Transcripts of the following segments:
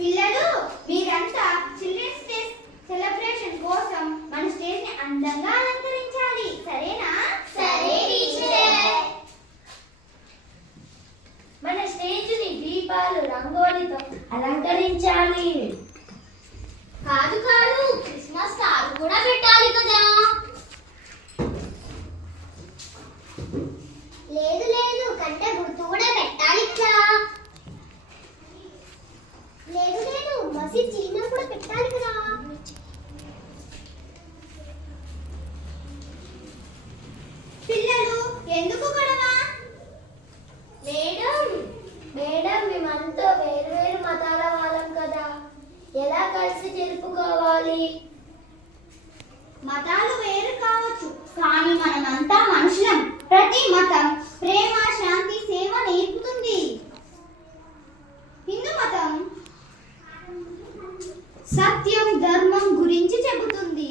పిల్లలు మీరంతా children's day celebration కోసం మన స్టేజ్ ని అందంగా అలంకరించాలి, సరేనా? సరే టీచర్. మన స్టేజ్ ని దీపాలు రంగోలితో అలంకరించాలి. కాదు కాదు, క్రిస్మస్ స్టార్ కూడా పెట్టాలి కదా. లేదు లేదు, కంటే గుర్తు కూడా పెట్టాలి కదా. లేదు లేదు, మసీద్ చిహ్నం కూడా పెట్టాలి కదా. పిల్లలు ఎందుకు గొడవ? మేడం మేమంతా వేరు మతాల వాళ్ళం కదా, ఎలా కలిసి జరుపుకోవాలి? మతాలు వేరు కావచ్చు, కానీ మనమంతా మనుషులం. ప్రతి మతం ప్రేమ, శాంతి, సేవ నేర్పుతుంది. హిందూ మతం సత్యం, ధర్మం గురించి చెబుతుంది.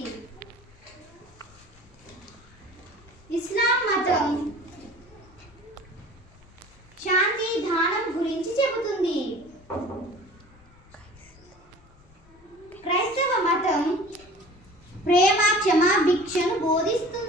ఇస్లాం మతం శాంతి, దానం గురించి చెబుతుంది. క్రైస్తవ మతం ప్రేమ, క్షమ, భిక్షను బోధిస్తుంది.